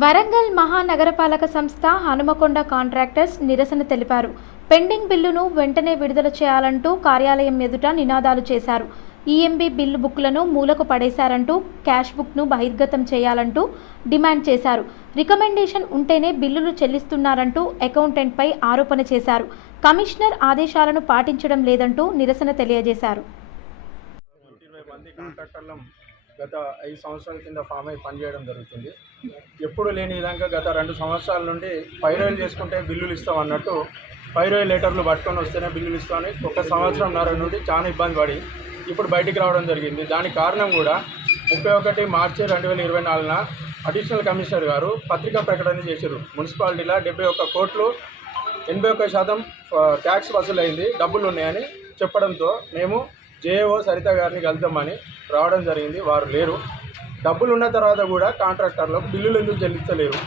వరంగల్ మహానగరపాలక సంస్థ హనుమకొండ కాంట్రాక్టర్స్ నిరసన తెలిపారు. పెండింగ్ బిల్లును వెంటనే విడుదల చేయాలంటూ కార్యాలయం ఎదుట నినాదాలు చేశారు. ఈఎంబీ బిల్లు బుక్లను మూలకు పడేశారంటూ క్యాష్ బుక్ను బహిర్గతం చేయాలంటూ డిమాండ్ చేశారు. రికమెండేషన్ ఉంటేనే బిల్లులు చెల్లిస్తున్నారంటూ అకౌంటెంట్పై ఆరోపణ చేశారు. కమిషనర్ ఆదేశాలను పాటించడం లేదంటూ నిరసన తెలియజేశారు. గత ఐదు సంవత్సరాల కింద ఫామ్ అయి పనిచేయడం జరుగుతుంది. ఎప్పుడు లేని విధంగా గత రెండు సంవత్సరాల నుండి పైరోయిల్ చేసుకుంటే బిల్లులు ఇస్తాం అన్నట్టు పైరోయిల్ లెటర్లు పట్టుకొని వస్తేనే బిల్లులు ఇస్తామని ఒక సంవత్సరంన్నర నుండి చాలా ఇబ్బంది పడి ఇప్పుడు బయటికి రావడం జరిగింది. దానికి కారణం కూడా ముప్పై ఒకటి మార్చి రెండు వేల ఇరవై నాలుగున అడిషనల్ కమిషనర్ గారు పత్రికా ప్రకటన చేశారు. మున్సిపాలిటీలో డెబ్బై ఒక్క కోట్లు ఎనభై ఒక్క శాతం ట్యాక్స్ వసూలైంది డబ్బులు ఉన్నాయని చెప్పడంతో మేము జేఓ సరిత గారిని కలుద్దామని రావడం జరిగింది. వారు లేరు. డబ్బులు ఉన్న తర్వాత కూడా కాంట్రాక్టర్లకు బిల్లులు ఎందుకు చెల్లించలేరు?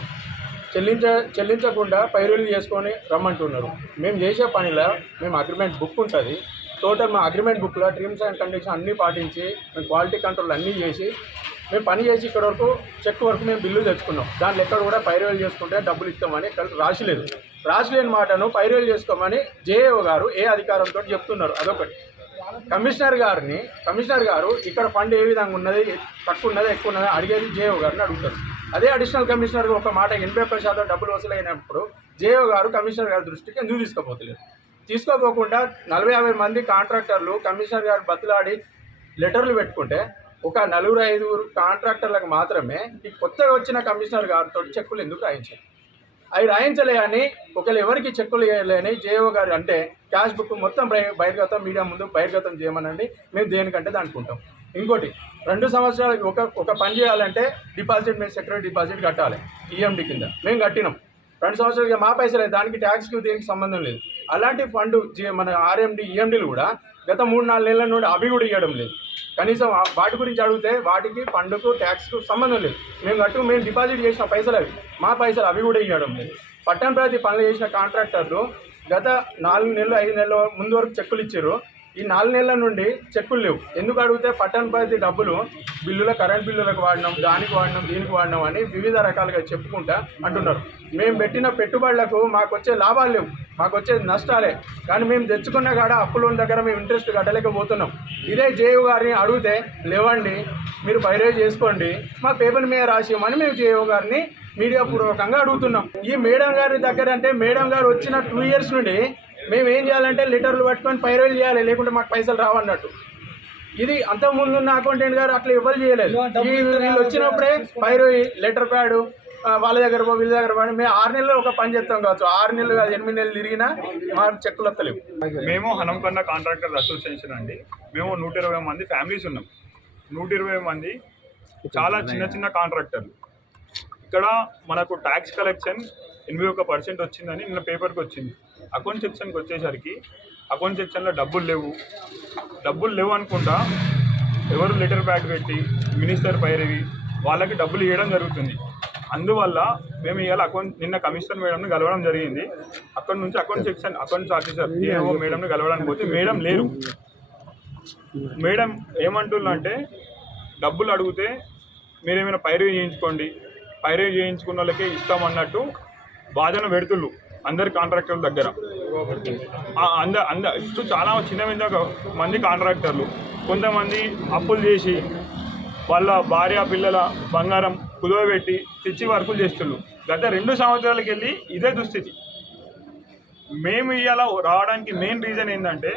చెల్లించ చెల్లించకుండా పైరులు చేసుకొని రమ్మంటున్నారు. మేము చేసే పనిలో మేము అగ్రిమెంట్ బుక్ ఉంటుంది. టోటల్ మా అగ్రిమెంట్ బుక్లో టర్మ్స్ అండ్ కండిషన్ అన్నీ పాటించి మేము క్వాలిటీ కంట్రోల్ అన్నీ చేసి మేము పని చేసి ఇక్కడ వరకు చెక్ వరకు మేము బిల్లు తెచ్చుకున్నాం. దాంట్లో ఎక్కడ కూడా పైరేలు చేసుకుంటే డబ్బులు ఇస్తామని ఇక్కడ రాసిలేదు. రాసిలేని మాటను పైరులు చేసుకోమని జేఏఓ గారు ఏ అధికారంతో చెప్తున్నారు. అదొకటి. కమిషనర్ గారిని కమిషనర్ గారు ఇక్కడ ఫండ్ ఏ విధంగా ఉన్నది తక్కువ ఉన్నది ఎక్కువ ఉన్నది అడిగేది జేఓ గారిని అడుగుతారు. అదే అడిషనల్ కమిషనర్ ఒక మాట ఎనభై ఒక్క శాతం డబ్బులు వసూలైనప్పుడు జేఓ గారు కమిషనర్ గారి దృష్టికి ఎందుకు తీసుకోపోతలేదు తీసుకోపోకుండా నలభై యాభై మంది కాంట్రాక్టర్లు కమిషనర్ గారు బతులాడి లెటర్లు పెట్టుకుంటే ఒక నలుగురు ఐదుగురు కాంట్రాక్టర్లకు మాత్రమే ఈ కొత్తగా వచ్చిన కమిషనర్ గారితో చెక్కులు ఎందుకు రాయించారు? అవి రాయించలే అని ఒకళ్ళు ఎవరికి చెక్కులు వేయలేని జేఓ గారు అంటే క్యాష్ బుక్ మొత్తం బహిర్గతం మీడియా ముందు బహిర్గతం చేయమనండి. మేము దేనికంటే దానుకుంటాం. ఇంకోటి రెండు సంవత్సరాలకి ఒక ఒక పని చేయాలంటే డిపాజిట్ మేము సెక్యూరిటీ డిపాజిట్ కట్టాలి ఈఎండి కింద. మేము కట్టినాం. రెండు సంవత్సరాలుగా మా పైసలే దానికి ట్యాక్స్కి దీనికి సంబంధం లేదు. అలాంటి ఫండ్ మన ఆర్ఎండి ఈఎండీలు కూడా గత మూడు నాలుగు నెలల నుండి అవి కూడా ఇవ్వడం లేదు. కనీసం వాటి గురించి అడిగితే వాటికి ఫండ్కు ట్యాక్స్కు సంబంధం లేదు. మేము కట్టు మేము డిపాజిట్ చేసిన పైసలు అవి మా పైసలు అవి కూడా ఇవ్వడం లేదు. పట్టణ ప్రతి పనులు చేసిన కాంట్రాక్టర్లు గత నాలుగు నెలలు ఐదు నెలలు ముందు వరకు చెక్కులు ఇచ్చారు ఈ నాలుగు నెలల నుండి చెక్కులు లేవు. ఎందుకు అడిగితే పట్టణ ప్రతి డబ్బులు బిల్లుల కరెంట్ బిల్లులకు వాడినాం దానికి వాడినాం దీనికి వాడినాం అని వివిధ రకాలుగా చెప్పుకుంటా అంటున్నారు. మేము పెట్టిన పెట్టుబడులకు మాకు వచ్చే లాభాలు లేవు మాకు వచ్చే నష్టాలే. కానీ మేము తెచ్చుకున్న కాడ అప్పుల దగ్గర మేము ఇంట్రెస్ట్ కట్టలేకపోతున్నాం. ఇదే జేయు గారిని అడిగితే లేవండి మీరు బైరేజ్ చేసుకోండి మా పేపర్ మీద రాసి ఇవ్వమని మేము జేయు గారిని మీడియా పూర్వకంగా అడుగుతున్నాం. ఈ మేడం గారి దగ్గర అంటే మేడం గారు వచ్చిన టూ ఇయర్స్ నుండి మేము ఏం చేయాలంటే లీటర్లు పట్టుకొని పైరోలు చేయాలి లేకుంటే మాకు పైసలు రావన్నట్టు. ఇది అంత ముందు ఉన్న అకౌంటెంట్ గారు అట్లా ఎవరు చేయలేదు. ఈ వీళ్ళు వచ్చినప్పుడే పైరో లెటర్ ప్యాడ్ వాళ్ళ దగ్గర పో వీళ్ళ దగ్గర పో మేము ఆరు నెలలు ఒక పని చేస్తాం కావచ్చు. ఆరు నెలలు కాదు ఎనిమిది నెలలు తిరిగినా మా చెక్కులు వస్తలేవు. మేము హనంకొండ కాంట్రాక్టర్ అసోసియేషన్ అండి. మేము నూట ఇరవై మంది ఫ్యామిలీస్ ఉన్నాం. నూట ఇరవై మంది చాలా చిన్న చిన్న కాంట్రాక్టర్లు. ఇక్కడ మనకు ట్యాక్స్ కలెక్షన్ ఎనభై ఒక పర్సెంట్ వచ్చిందని నిన్న పేపర్కి వచ్చింది. అకౌంట్ సెక్షన్కి వచ్చేసరికి అకౌంట్ సెక్షన్లో డబ్బులు లేవు. డబ్బులు లేవు అనుకుంటా ఎవరు లెటర్ ప్యాడ్ పెట్టి మినిస్టర్ పైరవి వాళ్ళకి డబ్బులు ఇవ్వడం జరుగుతుంది. అందువల్ల మేము ఇవాళ అకౌంట్ నిన్న కమిషనర్ మేడంని కలవడం జరిగింది. అక్కడ నుంచి account section accounts officer AO మేడంని కలవడానికి పోతే మేడం లేరు. మేడం ఏమంటుందంటే డబ్బులు అడిగితే మీరేమైనా పైరవి చేయించుకోండి. పైరవి చేయించుకున్న వాళ్ళకే ఇస్తామన్నట్టు బాధన పెడుతుళ్ళు. అందరి కాంట్రాక్టర్ల దగ్గర. అంద అంద ఇటు చాలా చిన్న మీద మంది కాంట్రాక్టర్లు. కొంతమంది అప్పులు చేసి వాళ్ళ భార్య పిల్లల బంగారం కుదవబెట్టి తెచ్చి వర్కులు చేస్తున్నారు గత రెండు సంవత్సరాలకి వెళ్ళి ఇదే దుస్థితి. మేము ఇవాళ రావడానికి మెయిన్ రీజన్ ఏంటంటే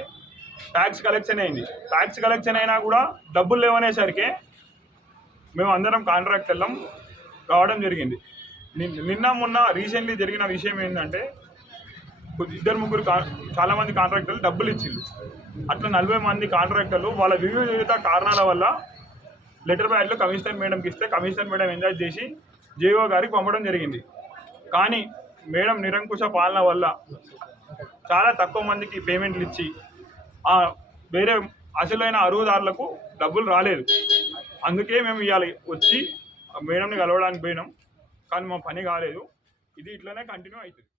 ట్యాక్స్ కలెక్షన్ అయింది. ట్యాక్స్ కలెక్షన్ అయినా కూడా డబ్బులు లేవనేసరికి మేము అందరం కాంట్రాక్ట్ వెళ్ళాం రావడం జరిగింది. నిన్న మొన్న రీసెంట్లీ జరిగిన విషయం ఏంటంటే ఇద్దరు ముగ్గురు కా చాలామంది కాంట్రాక్టర్లు డబ్బులు ఇచ్చింది అట్లా నలభై మంది కాంట్రాక్టర్లు వాళ్ళ వివిధ కారణాల వల్ల లెటర్ బ్యాడ్లో కమిషనర్ మేడంకి ఇస్తే కమిషనర్ మేడం ఎంజాయ్ చేసి జేఓ గారికి పంపడం జరిగింది. కానీ మేడం నిరంకుశ పాలన వల్ల చాలా తక్కువ మందికి పేమెంట్లు ఇచ్చి ఆ వేరే అసలైన అరువుదారులకు డబ్బులు రాలేదు. అందుకే మేము ఇవాళ వచ్చి మేడంని కలవడానికి పోయినాం. కానీ మా పని కాలేదు. ఇది ఇట్లనే కంటిన్యూ అవుతుంది.